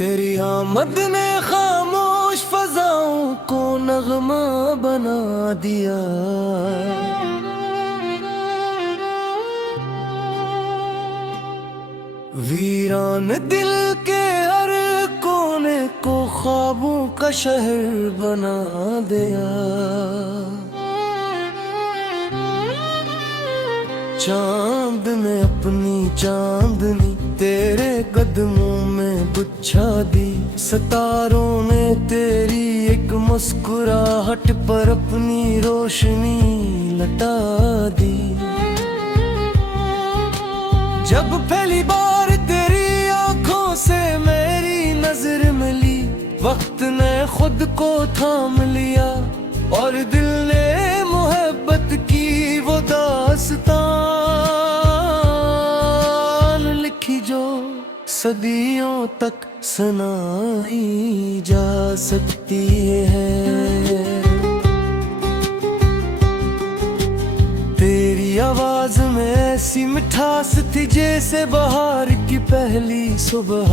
तेरी आमद ने खामोश फजाओं को नगमा बना दिया। वीरान दिल के हर कोने को ख्वाबों का शहर बना दिया। चांद ने अपनी चांदनी तेरे कदमों में बिछा दी। सितारों ने तेरी एक मुस्कुराहट पर अपनी रोशनी लटा दी। जब पहली बार तेरी आंखों से मेरी नजर मिली, वक्त ने खुद को थाम लिया और दिल ने मोहब्बत की वो दास्तान लिखी जो सदियों तक सुनाई जा सकती है। तेरी आवाज में ऐसी मिठास थी जैसे बहार की पहली सुबह।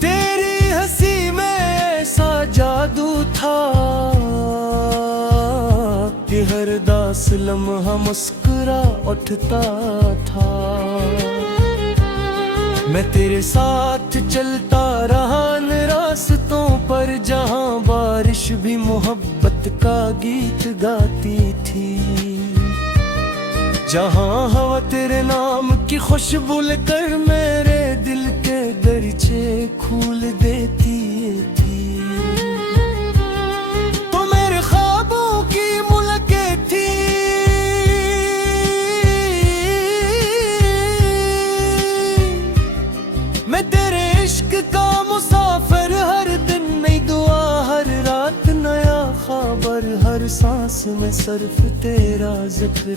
तेरी हंसी में ऐसा जादू था कि हर दास लम्हा मुस्कुरा उठता था। मैं तेरे साथ चलता रहा इन रास्तों पर, जहां बारिश भी मोहब्बत का गीत गाती थी। जहां हवा तेरे नाम की खुशबू लेकर मेरे दिल के दरीचे खोल देती थी। तो मेरे ख्वाबों की मुलाकात थी, मैं तेरे इश्क का मुसाफिर। हर दिन नई दुआ, हर रात नया खबर, हर सांस में सिर्फ तेरा जिक्र।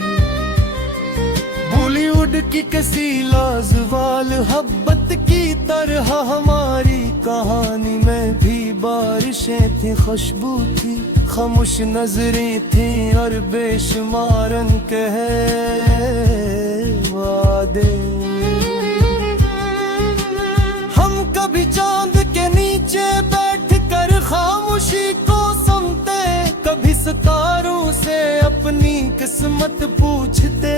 बॉलीवुड की किसी लाजवाल हब्बत की तरह हमारी कहानी में भी बारिशें थी, खुशबू थी, खामोश नजरें थी और बेशुमार कहे वादे। हम कभी चांद के नीचे बैठ कर खामोशी को सुनते, कभी सितारों से अपनी किस्मत पूछते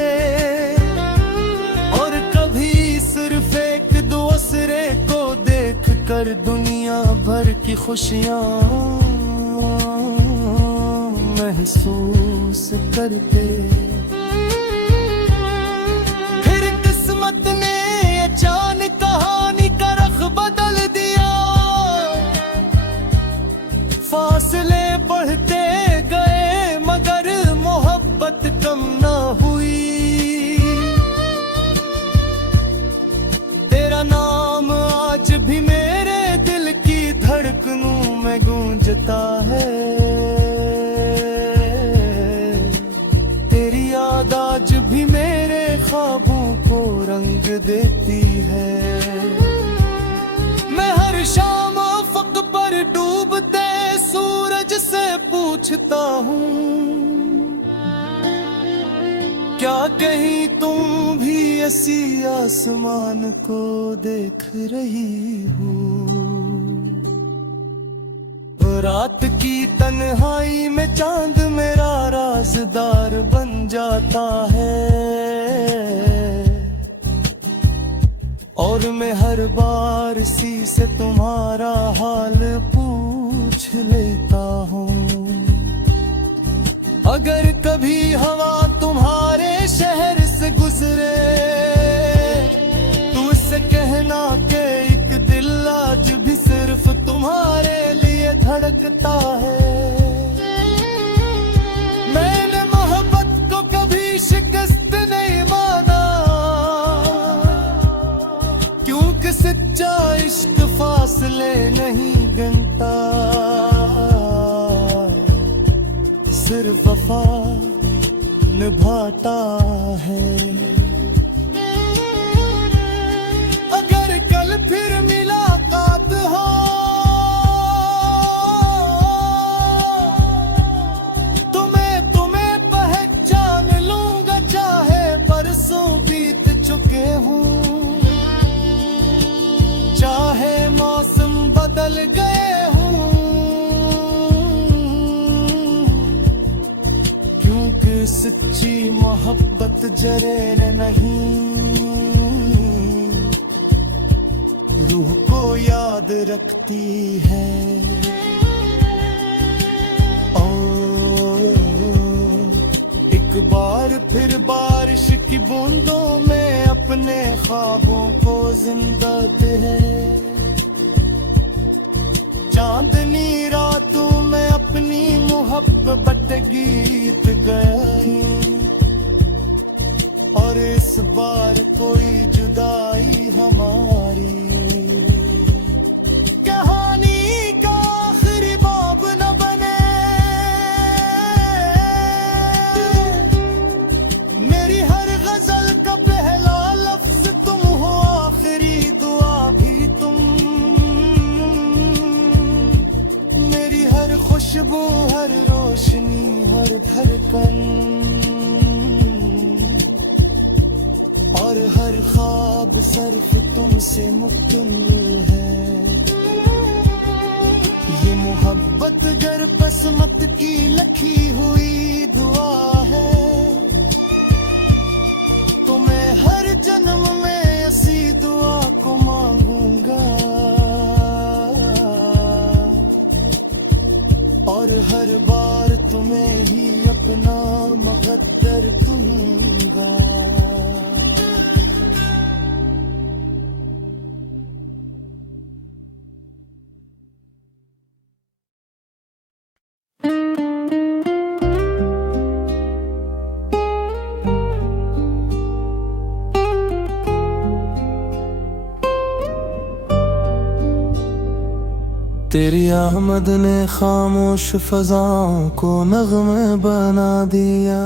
और कभी सिर्फ एक दूसरे को देख कर दुनिया भर की खुशियां महसूस करते। फिर किस्मत ने अचानक कहानी का रख बदल दिया। फासले बढ़ते गए मगर मोहब्बत कम ना हुई। तेरा नाम आज भी मेरे दिल की धड़कनों में गूंजता है। तेरी याद आज भी मेरे ख्वाबों को रंग देती है। मैं हर शाम अफ़क़ पर डूबते सूरज से पूछता हूँ, क्या कहीं तुम भी ऐसी आसमान को देख रही हो? रात की तन्हाई में चांद मेरा राज़दार बन जाता है और मैं हर बार सी से तुम्हारा हाल पूछ लेता हूँ। अगर कभी हवा तुम्हारे शहर से गुजरे तो उससे कहना कि एक दिल आज भी सिर्फ तुम्हारे लिए धड़कता है। मैंने मोहब्बत को कभी शिकस्त नहीं माना, क्योंकि सच्चा इश्क फासले नहीं गिनता, सिर्फ वफा निभाता है। अगर कल फिर मुलाकात हो तो मैं तुम्हें पहचान लूंगा, चाहे बरसों बीत चुके हूँ। सच्ची मोहब्बत जरे नहीं, रूह को याद रखती है। ओ एक बार फिर बारिश की बूंदों में अपने ख्वाबों को जिंदा है। चांदनी रातों में अपनी मोहब्बत गीत गाई, और इस बार कोई जुदाई हमारी कहानी का आखिरी बाब न बने। मेरी हर गजल का पहला लफ्ज तुम हो, आखिरी दुआ भी तुम। मेरी हर खुशबू, हर रोशनी, हर धड़कन, और हर ख्वाब सिर्फ तुमसे मुकम्मल है। ये मोहब्बत गर किस्मत की लिखी हुई दुआ है, तो मैं हर जन्म में ऐसी दुआ को मांगूंगा, और हर बार तुम्हें ही अपना मुक़द्दर कहूंगा। तेरी आमद ने खामोश फजाओं को नग़्मे बना दिया,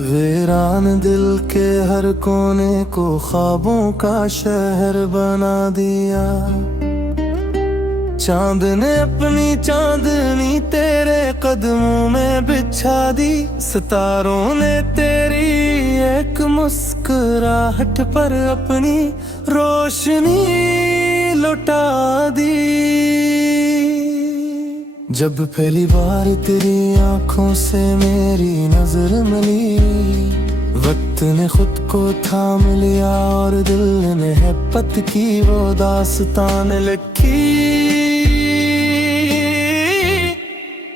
वीरान दिल के हर कोने को ख्वाबों का शहर बना दिया। चांद ने अपनी चांदनी तेरे कदमों में बिछा दी, सितारों ने तेरी एक मुस्कुराहट पर अपनी रोशनी लुटा दी। जब पहली बार तेरी आंखों से मेरी नजर मिली, वक्त ने खुद को थाम लिया और दिल ने मोहब्बत की वो दास्तान लिखी,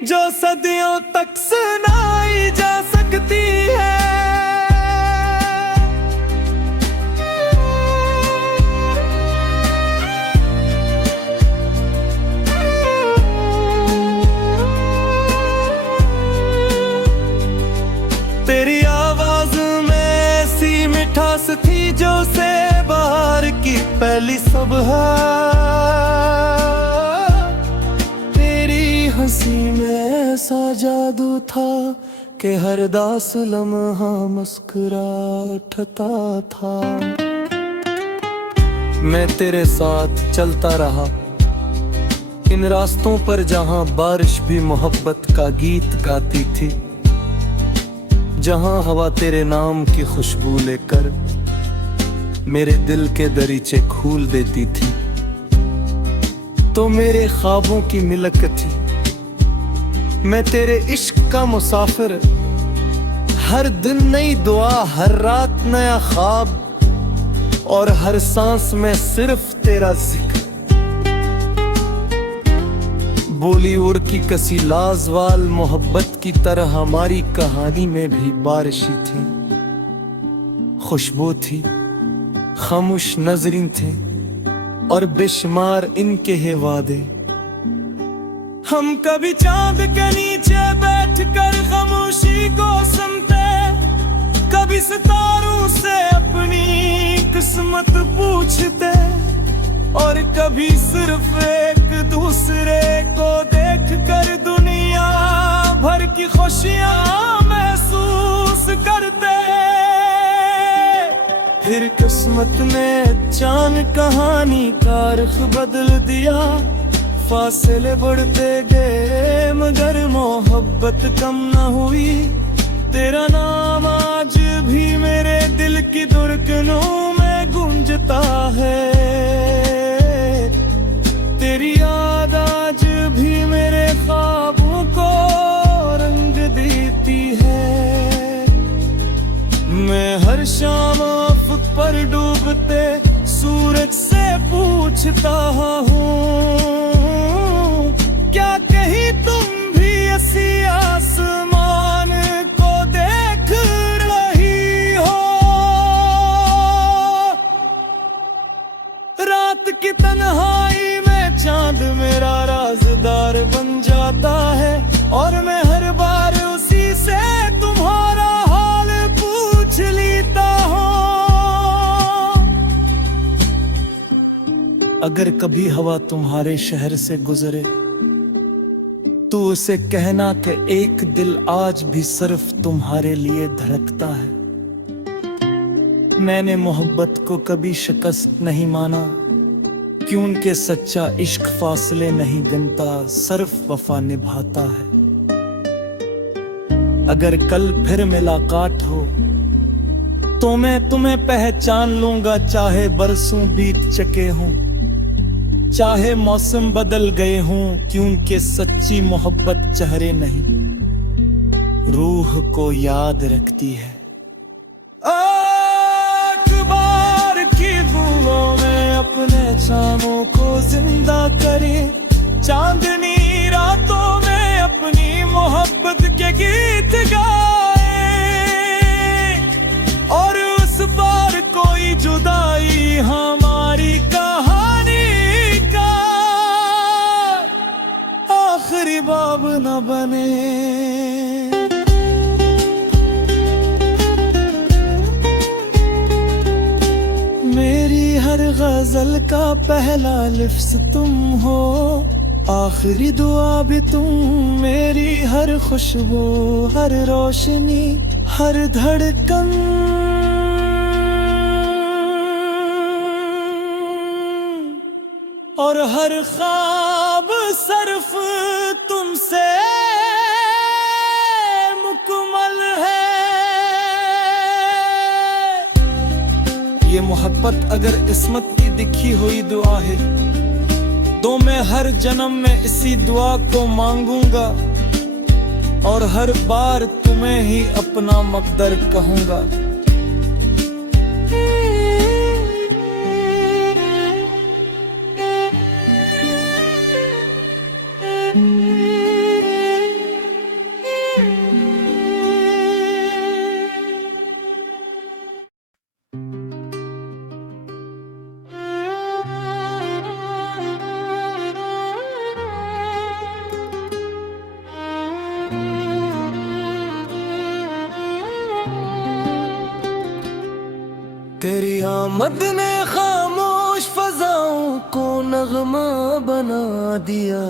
जो सदियों तक सुनाई जा सकती है। तेरी आवाज में ऐसी मिठास थी जो से बाहर की पहली सुबह, तेरी हंसी में ऐसा जादू था कि हर दास लम्हा मुस्कुरा उठता था। मैं तेरे साथ चलता रहा इन रास्तों पर जहां बारिश भी मोहब्बत का गीत गाती थी, जहां हवा तेरे नाम की खुशबू लेकर मेरे दिल के दरीचे खोल देती थी। तो मेरे ख्वाबों की मिलक थी, मैं तेरे इश्क का मुसाफिर, हर दिन नई दुआ, हर रात नया ख्वाब, और हर सांस में सिर्फ तेरा जिक्र। बॉलीवुड की कसी लाजवाल मोहब्बत की तरह हमारी कहानी में भी बारिशें थी, खुशबू थी, खामोश नजरें थे, और बेशुमार इनके है वादे। हम कभी चांद के नीचे बैठकर खामोशी को सुनते, कभी सितारों से अपनी किस्मत पूछते, और कभी सिर्फ एक दूसरे को देखकर दुनिया भर की खुशियां महसूस करते। फिर किस्मत ने अचानक कहानी का रुख बदल दिया, फासले बढ़ते गए मगर मोहब्बत कम न हुई। तेरा नाम आज भी मेरे दिल की धड़कनों में गूंजता है, तेरी याद आज भी मेरे ख्वाबों को रंग डूबते सूरज से पूछता हूँ, क्या कहीं तुम भी ऐसी आसमान को देख रही हो? रात की तन्हाई में चांद मेरा राज़दार बन जाता है, और मैं हर बार उसी से तुम्हारा हाल पूछ लेता हूँ। अगर कभी हवा तुम्हारे शहर से गुजरे तो उसे कहना कि एक दिल आज भी सिर्फ तुम्हारे लिए धड़कता है। मैंने मोहब्बत को कभी शिकस्त नहीं माना, क्योंकि सच्चा इश्क फासले नहीं गिनता, सिर्फ वफा निभाता है। अगर कल फिर मुलाकात हो तो मैं तुम्हें पहचान लूंगा, चाहे बरसों बीत चुके हों, चाहे मौसम बदल गए हों, क्योंकि सच्ची मोहब्बत चेहरे नहीं रूह को याद रखती है। एक बार की भूलों में अपने चाँदों को जिंदा करें, चांदनी रातों में अपनी मोहब्बत के गीत गाए, और उस पार कोई जुदाई हमारी कहानी का आखिरी बाब न बने। मेरी हर गजल का पहला लिफ्ज़ तुम हो, आखिरी दुआ भी तुम, मेरी हर खुशबू, हर रोशनी, हर धड़कन। और हर ख्वाब सिर्फ तुमसे मुकम्मल है। ये मोहब्बत अगर किस्मत की दिखी हुई दुआ है तो मैं हर जन्म में इसी दुआ को मांगूंगा, और हर बार तुम्हें ही अपना मकदर कहूंगा। तेरी आमद ने खामोश फजाओं को नगमा बना दिया,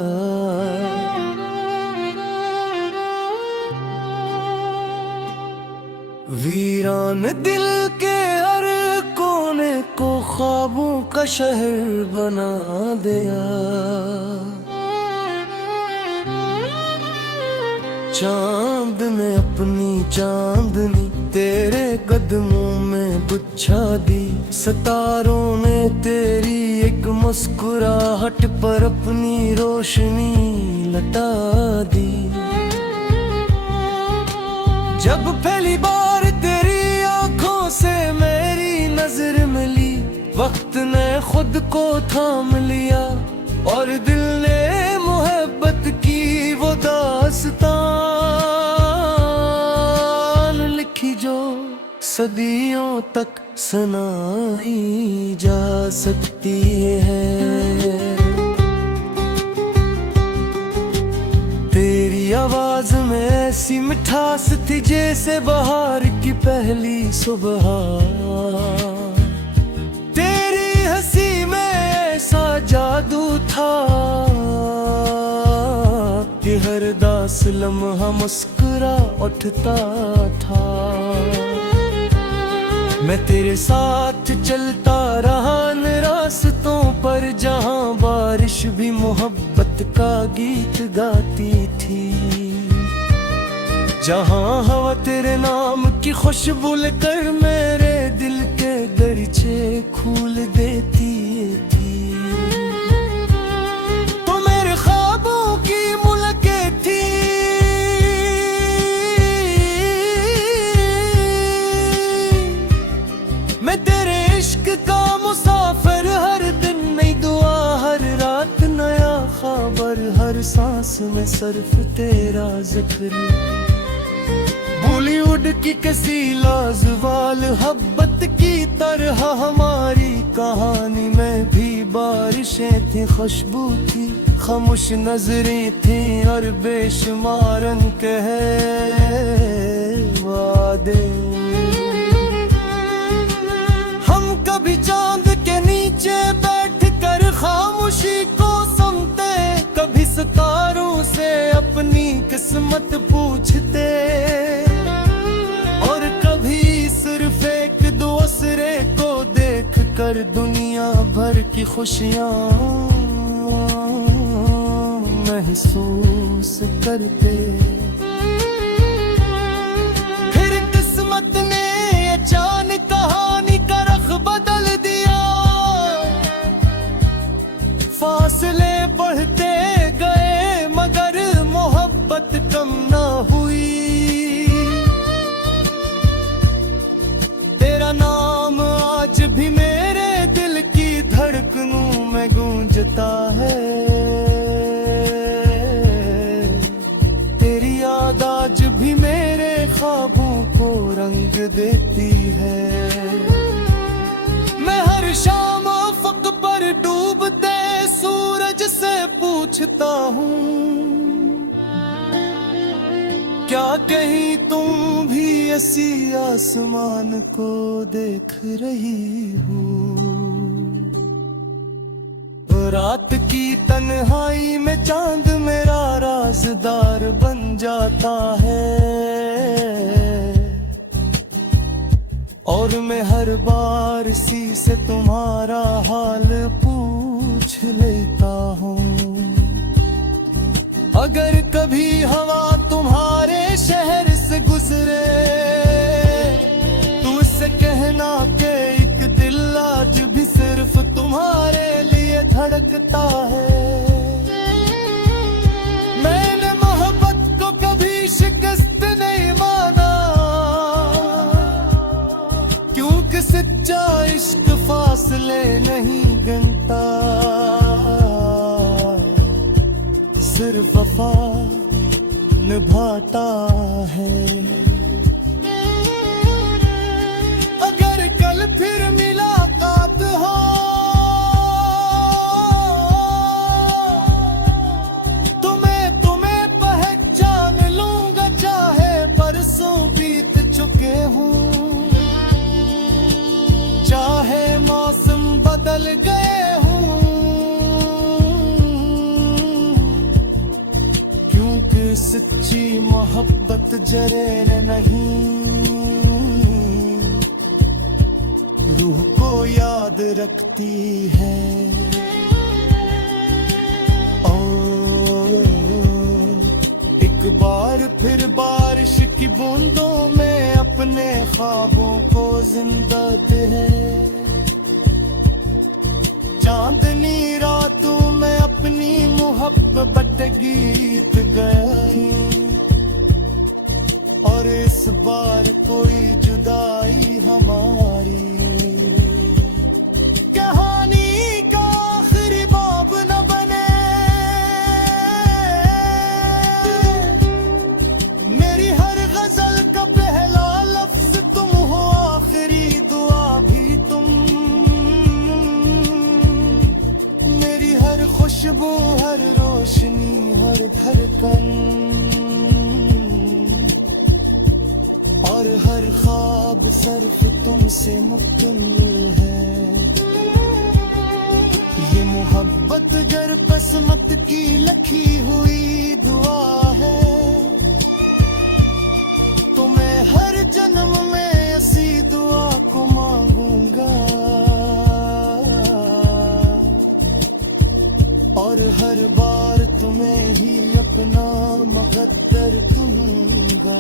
वीरान दिल के हर कोने को ख्वाबों का शहर बना दिया। चांद ने अपनी चांदनी तेरे कदमों में बिछा दी, सितारों ने तेरी एक मुस्कुराहट पर अपनी रोशनी लटा दी। जब पहली बार तेरी आंखों से मेरी नजर मिली, वक्त ने खुद को थाम लिया, और दिल ने मोहब्बत की वो दास्तान लिखी जो सदियों तक सुनाई जा सकती है। तेरी आवाज में ऐसी मिठास थी जैसे बहार की पहली सुबह, तेरी हंसी में ऐसा जादू था कि हर दास लम्हा मुस्कुरा उठता था। मैं तेरे साथ चलता रहा इन रास्तों पर, जहां बारिश भी मोहब्बत का गीत गाती थी, जहां हवा तेरे नाम की खुशबू लेकर मेरे दिल के दरचे खोल देती थी। तो मेरे ख्वाबों की मुलाकात थी, मैं तेरे इश्क इश्क का मुसाफिर, हर दिन नई दुआ, हर रात नया खबर, हर सांस में सिर्फ तेरा जिक्र। बॉलीवुड की किसी लाजवाल हब्बत की तरह हमारी कहानी में भी बारिशें थी, खुशबू थी, खामोश नजरें थी और बेशुमारन कहे वादे। हम कभी चांद के नीचे बैठ कर खामोशी को सुनते, कभी सितारों से अपनी किस्मत पूछते, और कभी सिर्फ एक दूसरे को देख कर दुनिया भर की खुशियाँ महसूस करते। फिर किस्मत ने अचानक कहानी का रख बदल दिया, फासले बढ़ते गए मगर मोहब्बत कम ना हुई। तेरा नाम आज भी मेरे दिल की धड़कनों में गूंजता है, तेरी याद आज भी मेरे ख्वाबों को रंग देती है। मैं हर शाम अफ़क़ पर डूबते सूरज से पूछता हूँ, क्या कहीं तुम भी ऐसी आसमान को देख रही हो? रात की तन्हाई में चांद मेरा राज़दार बन जाता है, और मैं हर बार इसी से तुम्हारा हाल पूछ लेता हूँ। अगर कभी हवा तुम्हारे शहर से गुजरे तो उससे कहना कि एक दिल आज भी सिर्फ तुम्हारे लिए धड़कता है। मैंने मोहब्बत को कभी शिकस्त नहीं माना, क्योंकि सच्चा इश्क फासले नहीं गिनता, सिर्फ वफा निभाता है। अगर कल फिर मुलाकात हो तो मैं तुम्हें पहचान लूंगा, चाहे बरसों बीत चुके हों, चाहे मौसम बदल गए हों, क्योंकि सच्ची मोहब्बत जरे नहीं, रूह को याद रखती है। एक बार फिर बारिश की बूंदों में अपने ख्वाबों को जिंदा है, चांदनी रातों में अपनी मोहब्बत गीत गाई, और इस बार कोई जुदाई हमारी कहानी का आखिरी बाब न बने। मेरी हर गजल का पहला लफ्ज तुम हो, आखिरी दुआ भी तुम, मेरी हर खुशबू, हर रोशनी, हर धड़कन, और हर ख्वाब सिर्फ तुमसे मुकम्मल है। ये मोहब्बत गर किस्मत की लिखी हुई दुआ है, तो मैं हर जन्म में ऐसी दुआ को मांगूंगा, और हर बार तुम्हें ही अपना मुक़द्दर कहूंगा।